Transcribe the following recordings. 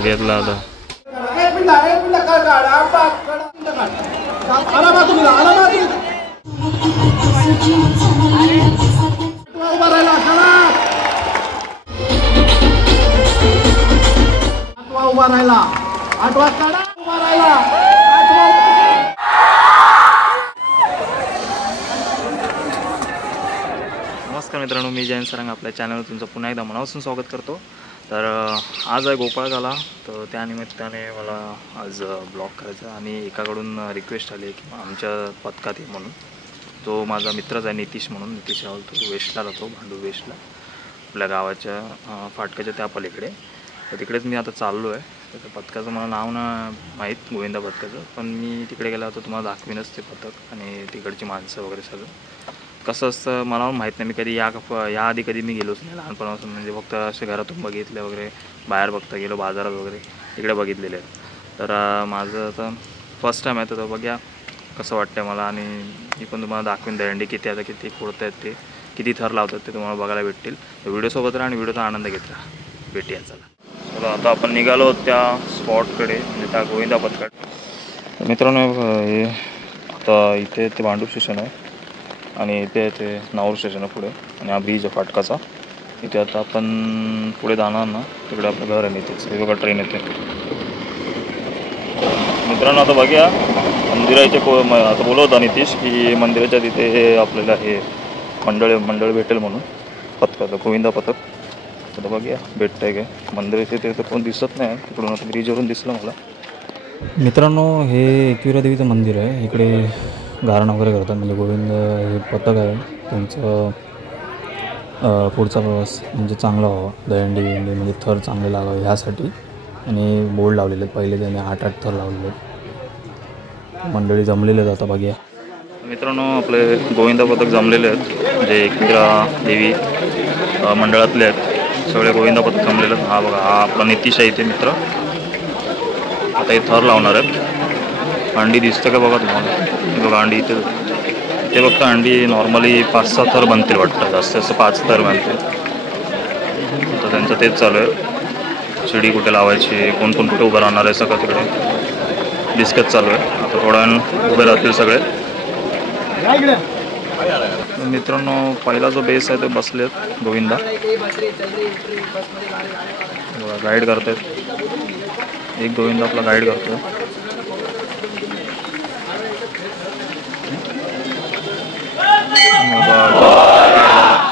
घेतला होता. उभा राहिला 8 वाजता उभा राहिला. नमस्कार मित्रांनो, मी जयंत सरंग आपल्या चॅनलवर तुमचं पुन्हा एकदा मनापासून स्वागत करतो. तर आज आहे गोपाळकाला, तर त्यानिमित्ताने मला आज ब्लॉग करायचा आणि एकाकडून रिक्वेस्ट आली की आमच्या पथकात ये म्हणून. तो माझा मित्रच आहे नितीश म्हणून, नितीश राहुल. तो वेस्टला राहतो, भांडूर वेस्टला, आपल्या गावाच्या फाटकाच्या त्या पलीकडे. तर तिकडेच मी आता चाललो आहे. त्या पथकाचं मला नाव ना माहीत, गोविंदा पथकाचं, पण मी तिकडे गेला होता तुम्हाला दाखवीनच ते पथक आणि तिकडची माणसं वगैरे सगळं कसं असतं मला माहीत नाही. मी कधी याआधी कधी मी गेलोच नाही लहानपणापासून, म्हणजे फक्त असे घरातून बघितले वगैरे, बाहेर बघता गेलो बाजारात वगैरे इकडे बघितलेले आहेत. तर माझं आता फर्स्ट टाईम आहे, तर बघूया कसं वाटतं मला. आणि मी पण तुम्हाला दाखवीन दहीहंडी किती आता किती फोडत आहेत, ते किती थर लावतात ते तुम्हाला बघायला भेटतील. व्हिडिओसोबत राहा आणि व्हिडिओचा आनंद घेत राहा. भेटूया चला. चला आता आपण निघालो त्या स्पॉटकडे, म्हणजे त्या गोविंदा पथकात. मित्रांनो हे आता इथे ते भांडूर स्टेशन आहे आणि इथे ते नाऊर स्टेशन आहे पुढे, आणि हा ब्रिज आहे फाटकाचा. इथे आता आपण पुढे जाणार ना, तिकडे आपलं घर आहे इथेच. हे बघा ट्रेन येते. मित्रांनो आता बघूया मंदिराचे आता बोलत होता नितीश की मंदिराच्या तिथे आपल्याला हे मंडळ भेटेल म्हणून, पथकाचं गोविंदा पथक. आता बघूया भेटतं आहे काय. मंदिराचे ते तर कोण दिसत नाही तिकडून, आता ब्रिजवरून दिसलं मला. मित्रांनो हे एकविरा देवीचं मंदिर आहे. इकडे गारण वगैरे करतात, म्हणजे गोविंद हे पथक आहे त्यांचं. पुढचा प्रवास म्हणजे चांगला व्हावा, दहीहंडी म्हणजे थर चांगले लागावे ह्यासाठी. आणि बोर्ड लावलेले आहेत पहिले त्याने 8 थर लावलेले आहेत. मंडळी जमलेले आहेत आता बघूया. मित्रांनो आपले गोविंदा पथक जमलेले आहेत, जे एकविरा देवी मंडळातले आहेत सगळे गोविंदा पथक जमलेले आहेत. हा बघा, हा आपला नितीश आहे इथे मित्र. आता हे थर लावणार आहेत. अंडी दिसतं का बघा तुम्हाला, बघा अंडी इथे. ते फक्त अंडी नॉर्मली 5-6 थर बनतील वाटतं, जास्त जास्त 5 थर बनतील. तर त्यांचं तेच चालू आहे. शिडी कुठे लावायची, कोण कोण कुठे उभं राहणार आहे सगळं तिकडे डिस्कस चालू आहे. आता थोड्या उभे राहतील सगळे. मित्रांनो पहिला जो बेस आहे ते बसलेत गोविंदा, गाईड करतायत. एक गोविंदा आपला गाईड करतोय.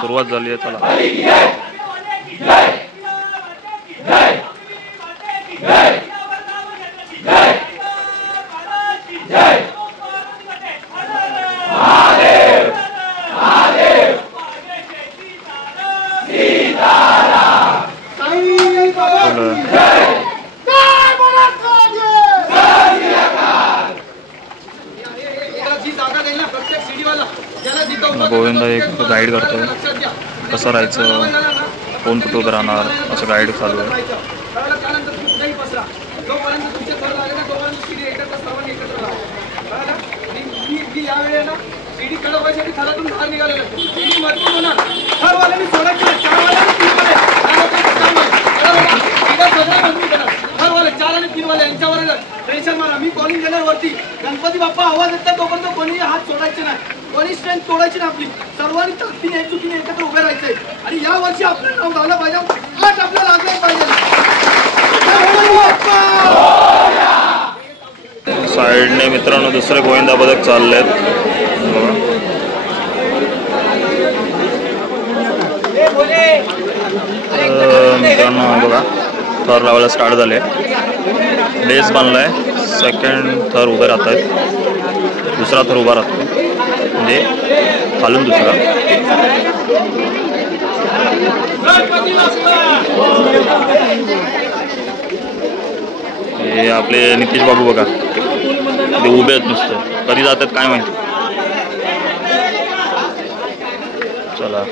सुरुवात झाली आहे, चला. गोविंदा एक गाईड करतोय कसं राहायचं, कोण कुठं उभं राहणार, असं गाईड चालू आहे. मी कॉलिंग केल्यावर वरती गणपती बाप्पा आवाज येतात तोपर्यंत कोणी हात सोडायचे नाही, कोणी स्ट्रेंथ तोडायची नाही. आपली सर्वांनी ताकदीने एकजुटीने एकत्र उभे राहायचंय. आणि या वर्षी आपलं नाव झालं पाहिजे, आठ आपल्याला लागलं पाहिजे. साईडने मित्रांनो दुसरे गोविंदा पथक चाललेत. मित्रांनो बघा थर लावायला स्टार्ट झाले. बेस बांधलाय, सेकंड थर उभे राहत आहेत, दुसरा थर उभा राहतो म्हणजे खालून दुसरा. हे आपले नितीश बाबू बघा ते उभे आहेत, नुसतं कधी जातात काय माहिती. चला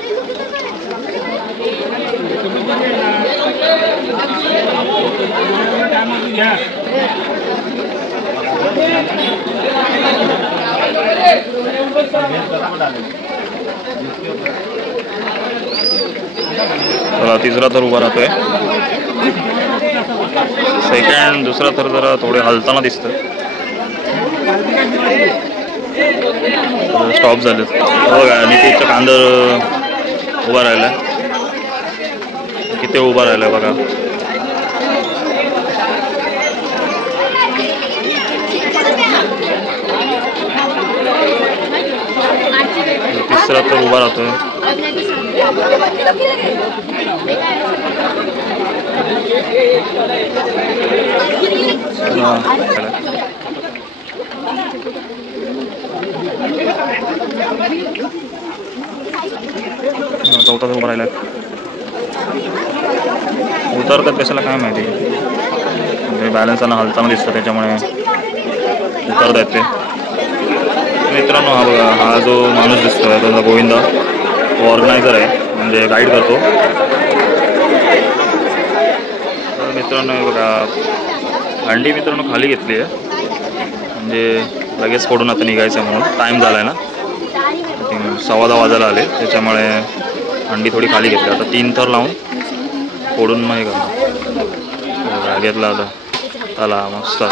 चला तिसरा तर उभा राहतोय. सेकंड दुसरा थर जरा थोडे हलताना दिसतं. स्टॉप झाले बघा. नितीशच्या कांदर उभा राहिलाय. किती उभा राहिलाय बघा. तिसरा तर उभा राहतोय. चौथा उभा राहिला. उतरतात कशाला काय माहिती. म्हणजे बॅलन्सना हलताना दिसतं त्याच्यामुळे उतरतात ते. मित्रांनो हा बघा, हा जो माणूस दिसतोय त्याचा गोविंदा ऑर्गनायझर आहे, म्हणजे गाईड करतो. तर मित्रांनो हे बघा, हंडी मित्रांनो खाली घेतली आहे, म्हणजे लगेच फोडून आता निघायचं आहे म्हणून. टाईम झाला आहे ना, 10:15 वाजायला आले, त्याच्यामुळे हंडी थोडी खाली घेतली. आता 3 थर लावून फोडून मग हे करतो. घेतला आता त्याला मस्त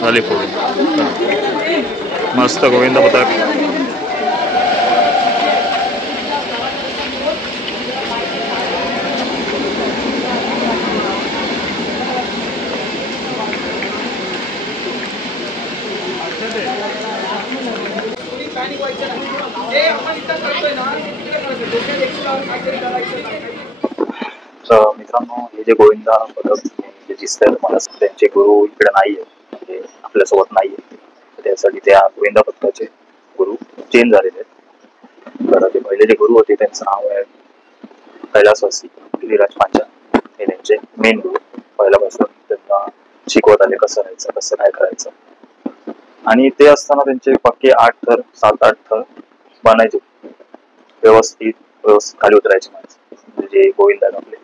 झाली फोडून. मस्त गोविंदा पताक. मित्रांनो हे जे गोविंदा पथक जे दिसतंय मला, त्यांचे गुरु इकडे नाहीये, म्हणजे आपल्यासोबत नाहीये. त्यासाठी त्या गोविंदा पथकाचे गुरु चेंज झालेले आहेत. तर ते पहिले जे गुरु होते त्यांचं नाव आहे कैलासवासी गिरीराज पांचाळ. हे त्यांचे मेन गुरु. पहिल्यापासून त्यांना शिकवत आले कसं राहायचं, कसं काय करायचं. आणि ते असताना त्यांचे पक्के 7-8 थर बनायचे, व्यवस्थित खाली उतरायचे माणसं, म्हणजे जे गोविंद आहेत आपले.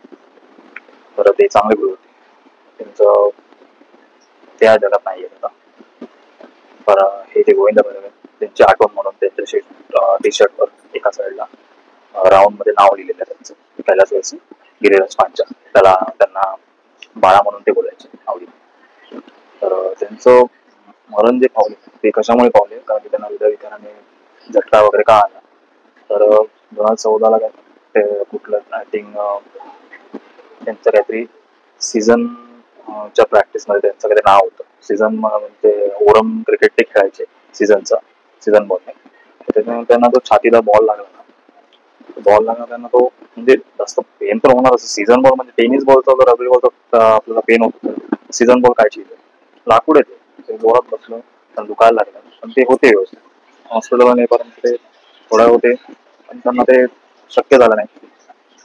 तर ते चांगले गुरु होते. त्यांचं त्या जगात नाही आहे आता. पर हे जे गोविंद बरोबर त्यांची आठवण म्हणून त्यांच्या टी शर्टवर एका साईडला राऊंड मध्ये नाव लिहिलेलं आहे त्यांचं, कैलासवासी गिरीराज पांचाळ. त्यांना बाळा म्हणून ते बोलायचे आवडीने. तर त्यांचं मरण जे पावले ते कशामुळे पावले, कारण की त्यांना हृदयविकाराने झटका वगैरे का आला. तर 2014ला काय ते कुठलं आय थिंक त्यांचं काहीतरी सीझनच्या प्रॅक्टिसमध्ये त्यांचं काहीतरी नाव होतं. सीझन म्हणजे ओरम क्रिकेट ते खेळायचे सीझन बॉलने. त्याच्यामुळे त्यांना तो छातीला बॉल लागला त्यांना तो, म्हणजे जास्त पेन तर होणार असं. सीझन बॉल म्हणजे टेनिस बॉलचा जर रबरी बॉलचा आपल्याला पेन होतो, सीझन बॉल काय चीज आहे, लाकूड येते. ते जोरात बसलं त्यांना दुखायला लागलं, पण ते होते व्यवस्थित. हॉस्पिटलला नेपर्यंत ते थोडा होते, पण त्यांना ते शक्य झालं नाही.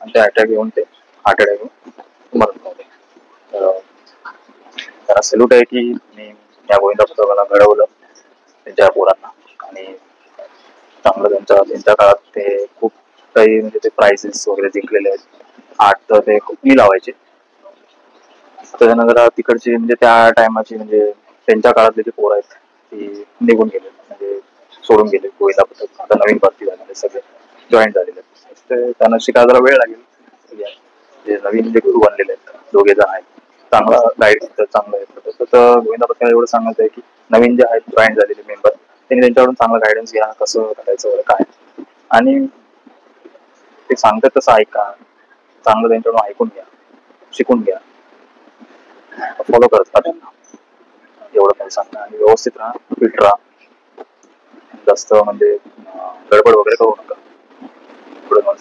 आणि ते हार्ट अटॅक येऊन मरण पावले. तर त्याला सॅल्यूट आहे की मी या गोविंदा पथकाला घडवलं त्यांच्या पोरांना. आणि चांगलं त्यांच्या काळात ते खूप काही, म्हणजे ते प्राइजेस वगैरे जिंकलेले आहेत. 8 तर ते खूप लावायचे. त्याच्यानंतर तिकडची म्हणजे त्या टायमाची, म्हणजे त्यांच्या काळातले जे पोरं आहेत ती निघून गेले, म्हणजे सोडून गेले गोविंदा पथक. आता नवीन भरती झालेले सगळे जॉईन झालेले. त्यांना शिकायला जरा वेळ लागेल. जे नवीन जे गुरु बनलेले आहेत 2 जण आहेत, चांगला गाईड चांगलं आहे. तसं गोविंदा पथकाला एवढं सांगायचं आहे की नवीन जे आहेत जॉईन झालेले मेंबर, त्यांनी त्यांच्याकडून चांगला गायडन्स घ्या, कसं करायचं वगैरे काय. आणि ते सांगतात तसं ऐका, चांगलं त्यांच्याकडून ऐकून घ्या, शिकून घ्या, फॉलो करतात त्यांना. एवढं काही सांगणं. आणि व्यवस्थित राहा, फिट राहा, जास्त म्हणजे गडबड वगैरे करू नका. पुढे मला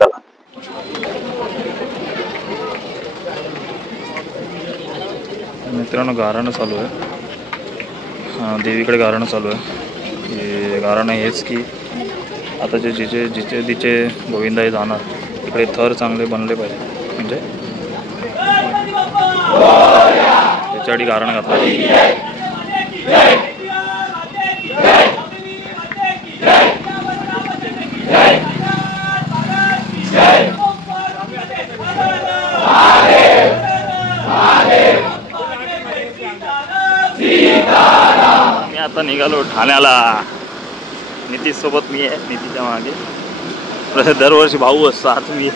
चला. मित्रांनो गारणं चालू आहे, देवीकडे गारणं चालू आहे. गारणं हेच की आता जिचे तिचे गोविंदा हे जाणार तिकडे थर चांगले बनले पाहिजे, म्हणजे त्याच्यासाठी गारणं घातलं. मी आता निघालो ठाण्याला. नितीश सोबत मी आहे, नितीशच्या मागे. दरवर्षी भाऊ असतो आता मी.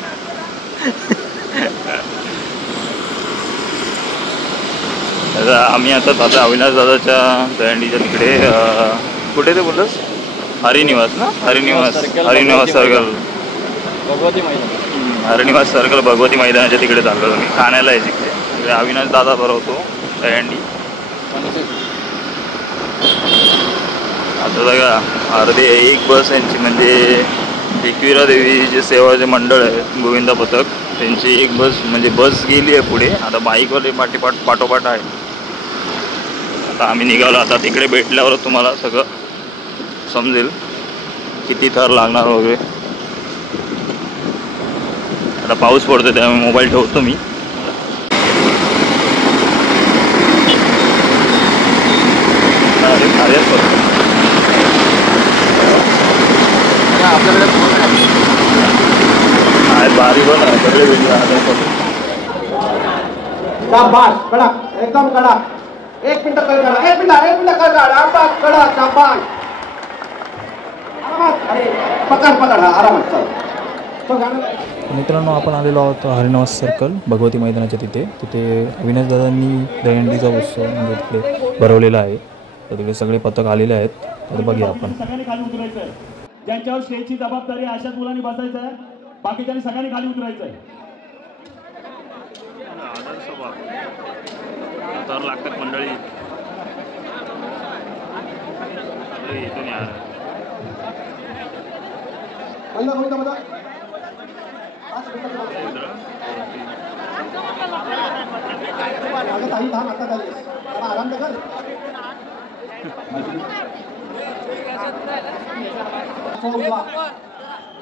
आम्ही आता अविनाश दादाच्या दहंडीच्या तिकडे कुठे ते बोलतोस हरिनिवास ना हरिनिवास सर्कल हरिनिवास सर्कल भगवती मैदानाच्या तिकडे चाललो मी खाण्याला आहे तिकडे अविनाश दादा भरवतो दहंडी. आता बघा अर्धे एक बस यांची म्हणजे एकविरा देवी जे सेवाचे मंडळ आहे गोविंदा पथक त्यांची एक बस म्हणजे बस गेली आहे पुढे. आता बाईकवाले पाठोपाठ आहे. आता आम्ही निघालो. आता तिकडे भेटल्यावर तुम्हाला सगळं समजेल किती थर लागणार वगैरे. आता पाऊस पडतो त्यामुळे मोबाईल ठेवतो मी. बारी पण आहे सगळे शाबाश कडक एकदम कडक. एक मिनिट कर काढा एक मिनिट कर काढा कडक शाबाश. आरामात पकड आरामात चल. मित्रांनो आपण आलेलो आहोत हरिनिवास सर्कल भगवती मैदानाच्या तिथे अविनाश दादांनी दहीहंडीचा उत्सव म्हणजे तिथे भरवलेला आहे. तर तिकडे सगळे पथक आलेले आहेत. तर बघूया आपण. सगळ्यांनी खाली उतरायचं आहे. ज्यांच्यावर स्टेजची जबाबदारी आहे अशाच मुलांनी बसायचं आहे. बाकीच्यांनी सगळ्यांनी खाली उतरायचं आहे. लागतात मंडळी इथून यार आराम कर.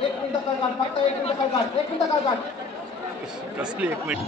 एक मिनिट कर काढ फक्त एक मिनिट कर काढ. कसली एक मिनिट.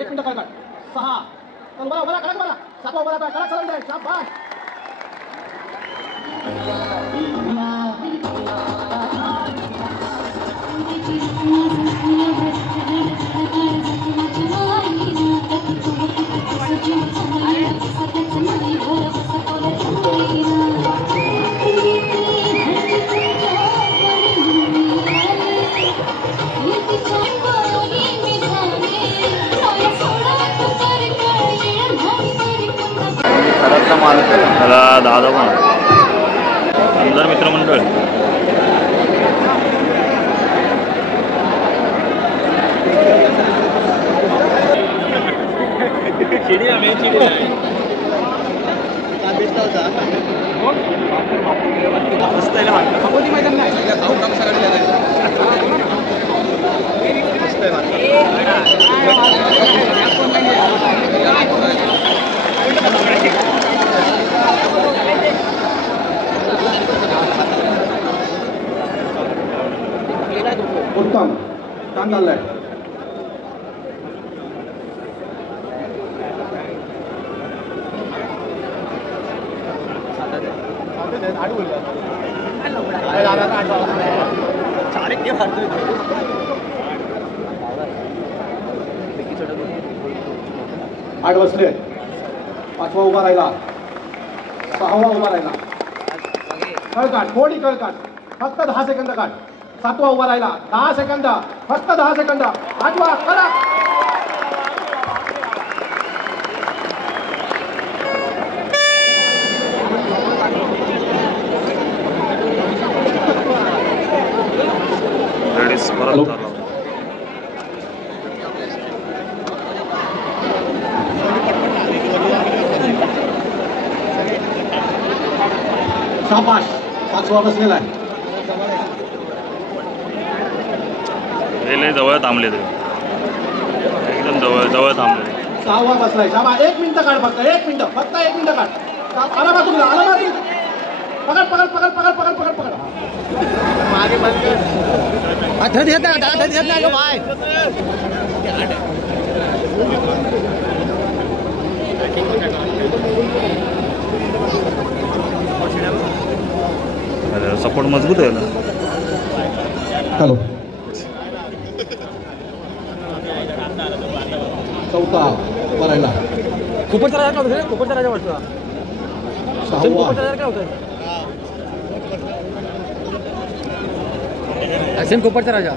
एक मिनिट कर काढ. 6 चल बरा कडक 7 बरा कडक चालून जाय. शाबाश. त्याला दादा पण सुंदर मित्रमंडळ. उत्तम छान चाललंय. आठ बसले. 5वा उभा राहिला. 6वा उभा राहिला. कळ काढ थोडी कळ काढ फक्त 10 सेकंद काढ. 7वा उभा राहिला 10 सेकंद फक्त 10 सेकंद. 8वा करा. परत चालला. शाबाश, 5वा बसलेला आहे. हे लय जवळ थांबले ते, एकदम जवळ जवळ थांबले. 6वा बसलाय. शाबाश, 1 मिनिट काढ, फक्त 1 मिनिट, फक्त 1 मिनिट काढ. आरामात उभी राहा, आरामात. पकड पकड पकड पकड पकड पकड पकड. मागे बंद कर. धर देत नाही गं बाय. सपोर्ट मजबूत आहे ना. हॅलो. 4था करायला खूपच राजा काय होतं, खूपच राजा वाटतं. 6वा काय होतं असेम कोपरचा राजा.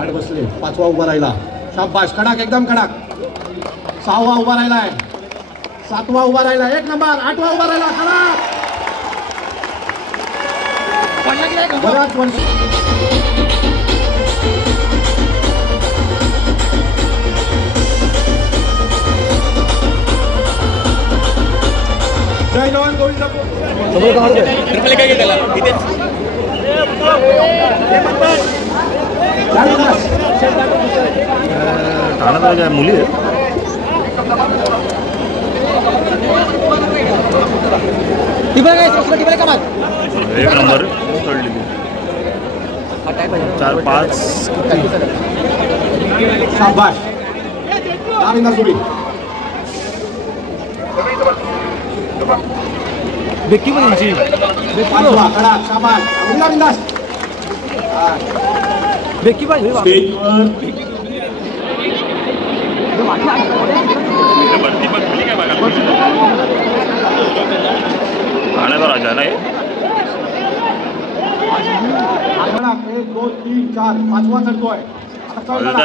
8 बसले. 5वा उभा राहिला. शाबाश, कडक, एकदम कडक. 6वा उभा राहिलाय. 7वा उभा राहिला. 1 नंबर. 8वा उभा राहिला. कडक. बराच वर्ष जय जवान गोविंद. ट्रिपल काय घेतला इथे ठाण्यात काय मुली आहेत. टिपल काय दुसरा टिपल का मार 1 नंबर चढली ती. 4-5 शाबाश. नाविंदा सुरी. बेक्की पण यांची 5वा कडक. शाबाश. उडला बिंदास. बेक्की पण ठाण्याचा राजा नाही. 1 2 3 4. 5वा चढतोय.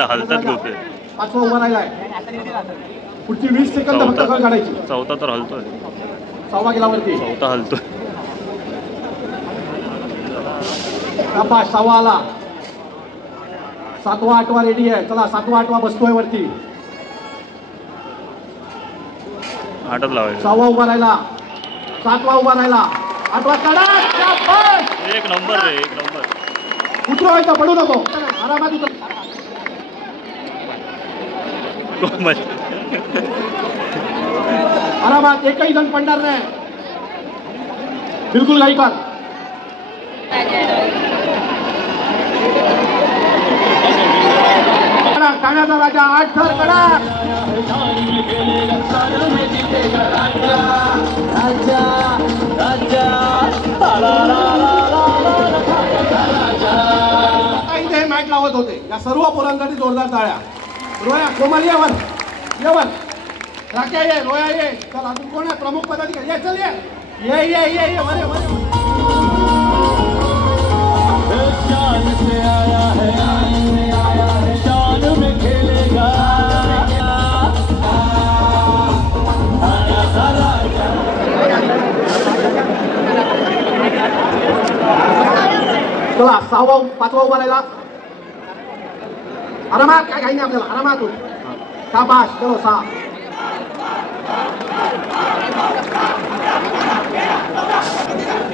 हलतात होते. 5वा उभा राहिलाय. पुढची 20 सेकंद फक्त कळ काढायची. 4था तर हलतोय. 6वा गेला वरती. 4था हलतोय. शाबाश. 6वा आला. 7वा 8वा रेडी आहे. चला 7वा 8वा बसतोय वरती. 8च लावायचं. 6वा उभा राहिला. 7वा उभा राहिला. 8वा कडक. शाबाश. 1 नंबर रे, 1 नंबर. उतरवायचा, पडू नको. आरामात उतर. आरामात, एकही जण पडणार नाही. बिलकुल घाई कर. ठाण्याचा राजा 8 थर कडक. इथे मॅच लावत होते. या सर्व पोरांसाठी जोरदार टाळ्या. रोया कोमल येवर येवर. राख्या ये, रोया ये. चल अजून कोण आहे प्रमुख पदाधिकारी? ये चल ये ये ये ये ये वरे वरे. चला 6वा 5वा उभा राहिला. आरामात, काय काही नाही आपल्याला. आरामात होत. शाबाश. चलो 6.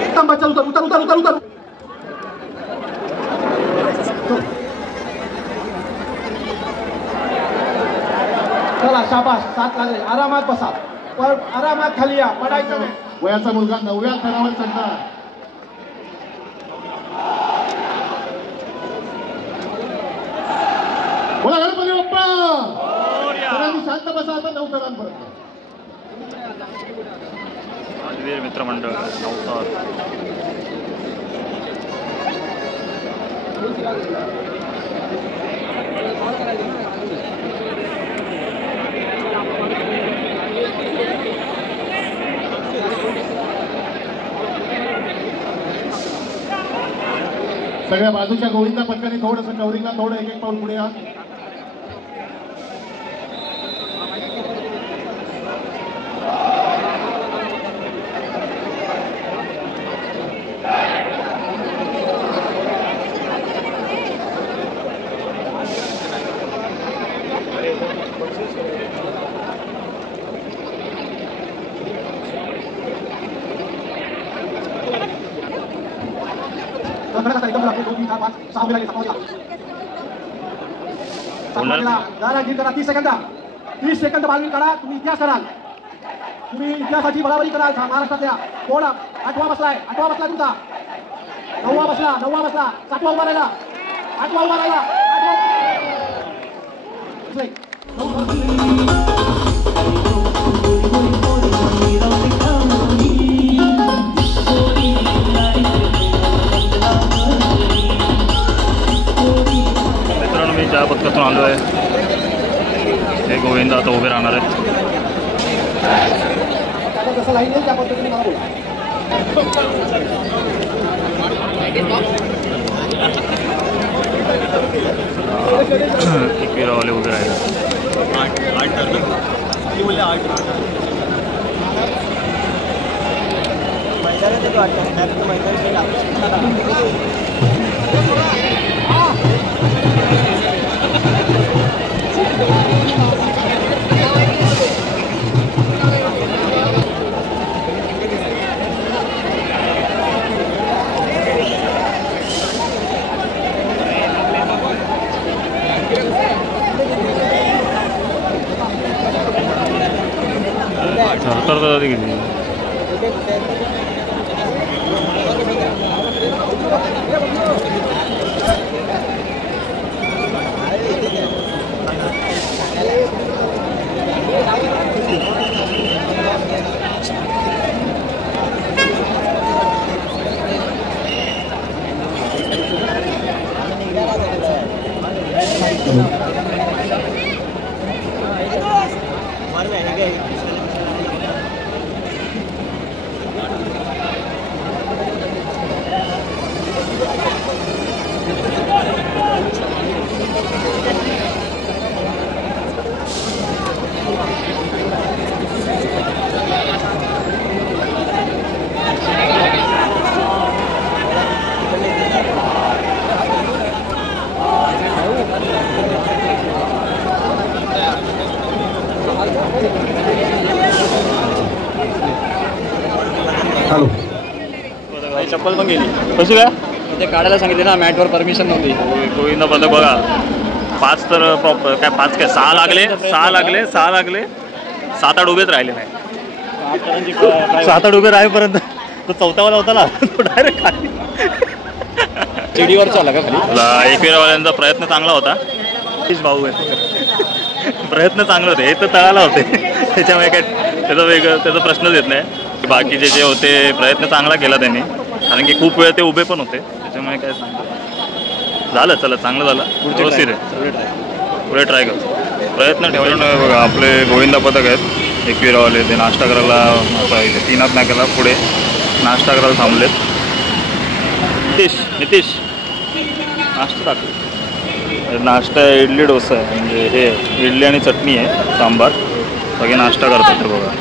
एकदम बच्चा. उतर उतर उतर उतर उतर. चला शाबाश. 7 लागले. आरामात बसा. पण आरामात खाली या. पडायचं नाही. वयाचा मुलगा 9व्या थरावर चढणार. बोला गणपती बाप्पा. सगळ्यांनी शांत बसा. आता 9 थरांपर्यंत. वीर मित्रमंडळ 9 थर. सगळ्या बाजूच्या गोविंदा पथकाने थोडंसं कवरिंगला थोडं एक पाऊल पुढे या. कडक एकदम लागते 2 3 4 5 6 उभे राहिले सातवा जरा गिर करा 30 सेकंद बालवीर काढा तुम्ही इतिहास कराल तुम्ही इतिहासाची बराबरी कराल महाराष्ट्रातल्या कोण 8वा बसलाय तुमचा 9वा बसला 7वा उभा राहिला 8वा उभा राहिला मित्रांनो मी ज्या पथकातून आलो आहे ते गोविंद आता उभे राहणार आहेत. जसं लाईन आहे त्या पद्धतीने मला बोला. एकविरावाले उभे राहिले. सरकार किती चप्पल पण गेली कशी काय ते काढायला सांगितले ना मॅटवर परमिशन नव्हती. गोविंद पथक बघा 5 तर प्रॉपर काय 5 काय 6 लागले 7-8 उभेच राहिले नाही. 7-8 उभे राहेपर्यंत तो 4था होता ना तो डायरेक्ट खाली चिडीवर चालला का खाली. एकविरावाल्यांचा प्रयत्न चांगला होता. भाऊ आहे प्रयत्न चांगले होते हे तर तळाला होते त्याच्यामुळे काय त्याचा प्रश्नच येत नाही. बाकीचे जे होते प्रयत्न चांगला केला त्यांनी कारण की खूप वेळ ते उभे पण होते त्याच्यामुळे काय सांगतो झालं चला चांगलं झालं व्यवस्थित आहे पुढे ट्राय करतो प्रयत्न ठेवले नाही. बघा आपले गोविंदा पथक आहेत एकविरावाले ते नाश्ता करायला आता इथे 3 नाक्याला पुढे नाश्ता करायला थांबलेत. नितीश नाश्ता टाकले नाश्ता इडली डोसा आहे म्हणजे हे इडली आणि चटणी आहे सांबार सगळे नाश्ता करतात तर बघा.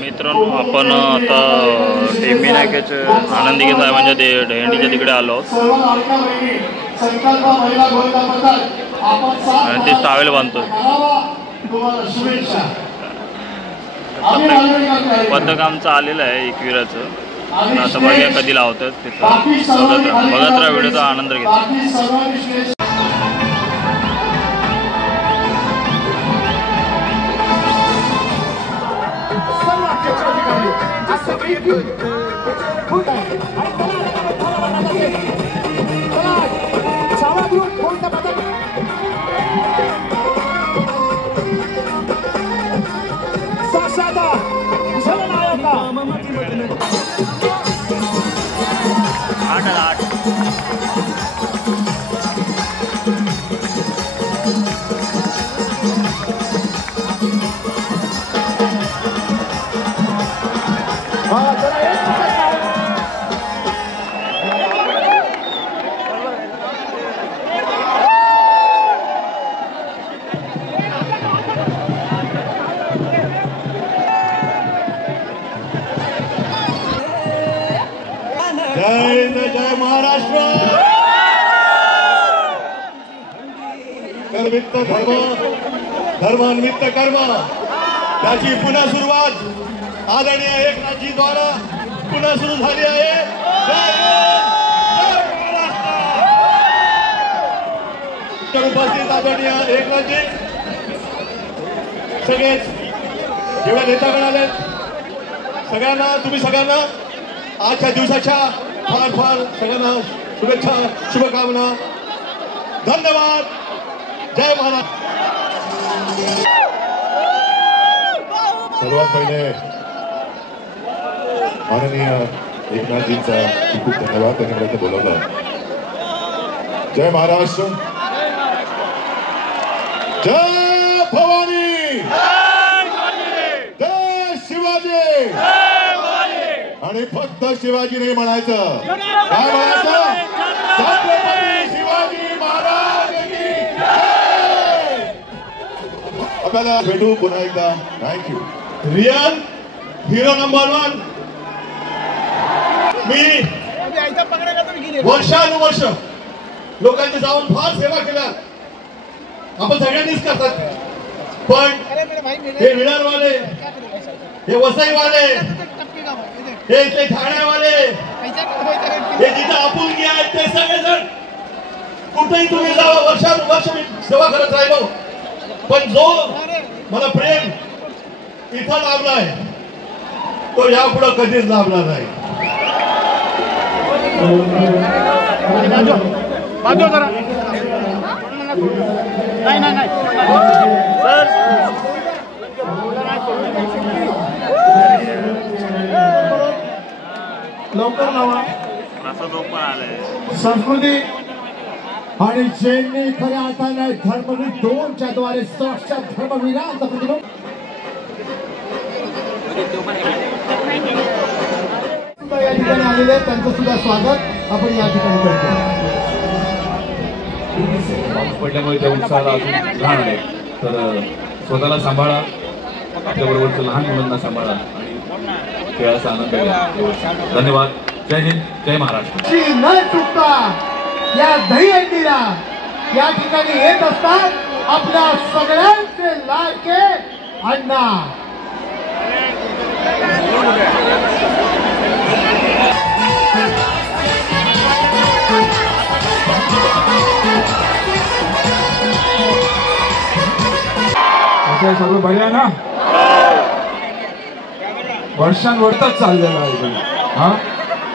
मित्रांनो आपण आता टेंबी नाक्याचे आनंदिके साहेबांच्या दहीहंडीच्या तिकडे आलो आणि ते टावेल बांधतोय. पथक आमचं आलेलं आहे एकविराचं आता बघूया कधी लावतात तिथं बघत राहा व्हिडिओचा आनंद घेतो. छावा ग्रुप कोणता पदक साक्षाता झलनायका 8 जय हिंद जय महाराष्ट्र कर्मित्त धर्म धर्मान्वित कर्म त्याची पुन्हा सुरुवात आदरणीय एकनाथजी द्वारा पुन्हा सुरू झाली आहे. जय हिंद, जय महाराष्ट्र. तर उपस्थित आदरणीय एकनाथजी सगळेच जेवढ्या नेतागण आलेत सगळ्यांना तुम्ही सगळ्यांना आजच्या दिवसाच्या फार फार सगळ्यांना शुभेच्छा शुभकामना. धन्यवाद. जय महाराष्ट्र. सर्वात पहिले माननीय एकनाथजींचा खूप खूप धन्यवाद. त्यांनी मला इथे बोलवलं. जय महाराष्ट्र. जय भवानी. जय शिवाजी. आणि फक्त शिवाजी नाही म्हणायचं. काय म्हणायचं? छत्रपती शिवाजी महाराज की जय. आपल्याला भेटू पुन्हा एकदा. थँक्यू. Real hero number 1. मी वर्षानुवर्ष लोकांची जाऊन फार सेवा केल्या. आपण सगळ्यांनीच करतात. पण हे विरारवाले, हे वसईवाले, हे इथले ठाण्यावाले, हे जिथे आपुलकी आहेत ते सगळेजण कुठेही तुम्ही जावा. वर्षानुवर्ष मी सेवा करत राहिलो. पण जो मला प्रेम इथं लाभलाय तो यापुढे कधीच लाभला नाही. लवकर लावा. संस्कृती आणि जैनने खऱ्या अर्थाने धर्मवीर 2च्या द्वारे साक्षात धर्मवीरांचा प्रतिरूप या ठिकाणी आलेले आहेत. त्यांचं सुद्धा स्वागत आपण या ठिकाणी करतो. पाऊस पडल्यामुळे त्या उत्साहाला अजून लहान आहे. तर स्वतःला सांभाळा, आपल्याबरोबरच्या लहान मुलांना सांभाळा आणि खेळाचा आनंद घ्या. धन्यवाद. जय हिंद, जय महाराष्ट्र. न चुकता या दहीहंडीला या ठिकाणी येत असतात आपल्या सगळ्यांचे लाडके अण्णा. सर्व बरे आहे ना? वर्षांवरच चाललेलं आहे इकडे. हा,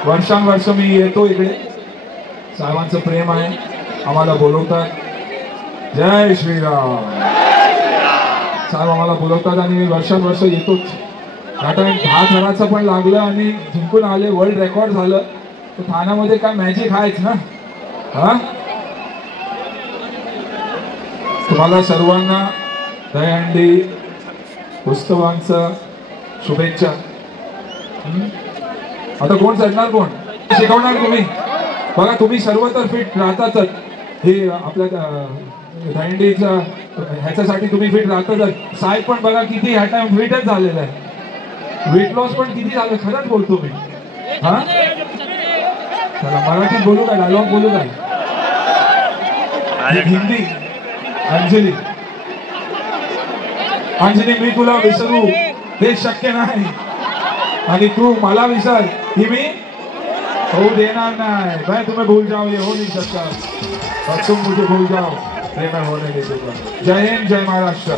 वर्षांवर्ष मी येतो इकडे. साहेबांचं प्रेम आहे, आम्हाला बोलवतात. जय श्रीराम. साहेब आम्हाला बोलवतात आणि मी वर्षांवर्ष येतोच. आता 10 थराचं पण लागलं आणि जिंकून आले. वर्ल्ड रेकॉर्ड झालं. तर ठाण्यामध्ये काय मॅजिक आहेच ना. हा, तुम्हाला सर्वांना दहीहंडी उत्सवांचा शुभेच्छा. आता कोण चढणार, कोण शिकवणार तुम्ही? बघा तुम्ही सर्व तर फिट राहतातच. हे आपल्या दहीहंडीच्या ह्याच्यासाठी तुम्ही फिट राहतातच. साहेब पण बघा किती ह्या टाइम फिटच झालेला आहे. वेट लॉस पण किती झालं. खरंच बोलतो मी. हा, चला मराठीत बोलू काय, डायलॉग बोलू काय? हिंदी. अंजली, अंजली मी तुला विसरू हे शक्य नाही आणि तू मला विसर ही मी होऊ देणार नाही. मैं तुम्हें भूल जाओ ये हो नहीं सकता और तुम मुझे भूल जाओ ये मैं होने नहीं दूंगा. जय हिंद, जय महाराष्ट्र.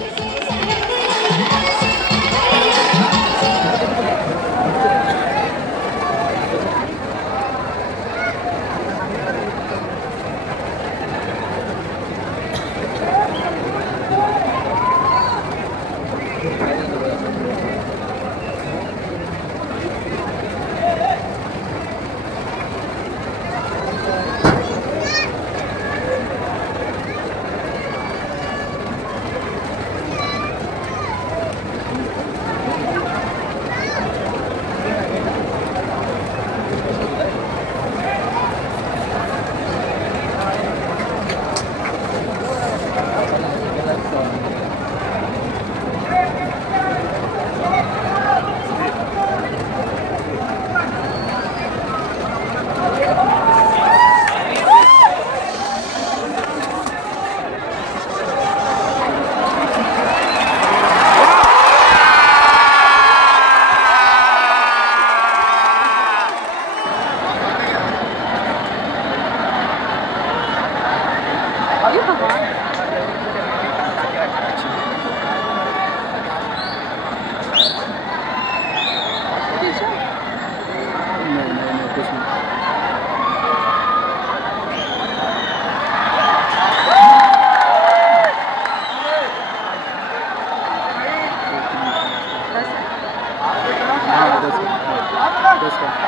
गणपती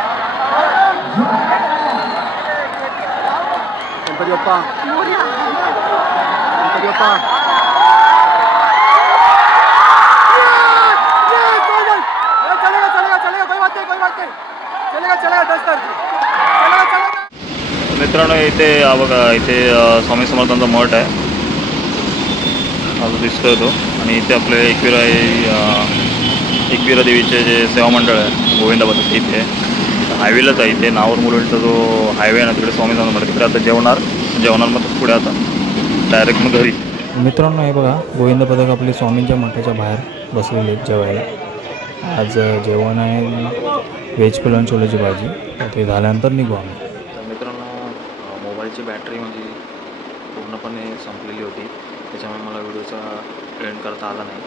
बाप्पा गणपती बाप्पा मित्रांनो इथे बघा इथे स्वामी समर्थांचा मठ आहे अजून दिसतोय तो आणि इथे आपले एकविरा देवीचे जे सेवा मंडळ आहे गोविंदाबाद इथे हायवेलाच आहे. इथे नावर मुलुंडचा जो हायवे आहे ना तिकडे स्वामी समर्थ तिकडे आता जेवणार मग पुढे आता डायरेक्ट मग घरी. मित्रांनो हे बघा गोविंद पथक आपले स्वामींच्या मठाच्या बाहेर बसलेले आहेत जेवायला. आज जेवण आहे व्हेज पुलाव छोल्याची भाजी. ते झाल्यानंतर निघू आम्ही. तर मित्रांनो मोबाईलची बॅटरी म्हणजे पूर्णपणे संपलेली होती त्याच्यामुळे मला व्हिडिओचा एंड करता आला नाही.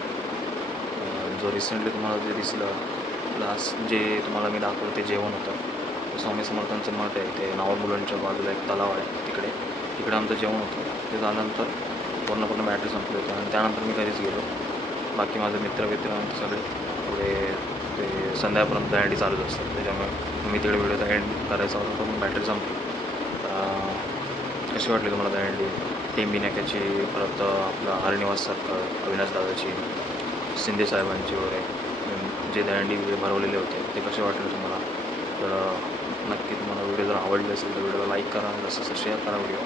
जो रिसेंटली तुम्हाला जे दिसलं लास्ट जे तुम्हाला मी दाखवलं ते जेवण होतं. स्वामी समर्थांचं मठ आहे ते नावर मुलांच्या बाजूला एक तलाव आहे तिकडे आमचं जेवण होतं. ते झाल्यानंतर पूर्णपणे बॅटरी संपली होती आणि त्यानंतर मी घरीच गेलो. बाकी माझे मित्र सगळे पुढे ते संध्याकाळपर्यंत दहीहंडी चालूच असतात त्याच्यामुळे मी तिकडे व्हिडिओचा एंड करायचा होता तर मग बॅटरी संपली. कशी वाटली तुम्हाला दहीहंडी? टीम बिनाक्याची परत आपला हरिनिवास सर्कल अविनाश दादाची शिंदे साहेबांची वगैरे जे दहीहंडी भरवलेले होते ते कसे वाटले तुम्हाला? तर नक्की तुम्हाला व्हिडिओ जर आवडले असेल तर व्हिडिओला लाईक करा जसं शेअर करा व्हिडिओ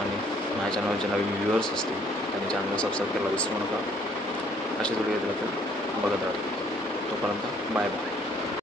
आणि माझ्या चॅनलचे नवीन व्ह्युअर्स असतील त्यांनी चॅनलला सबस्क्राईब करायला विसरू नका. असेच व्हिडिओ दिला तर बघत राहा. तोपर्यंत बाय बाय.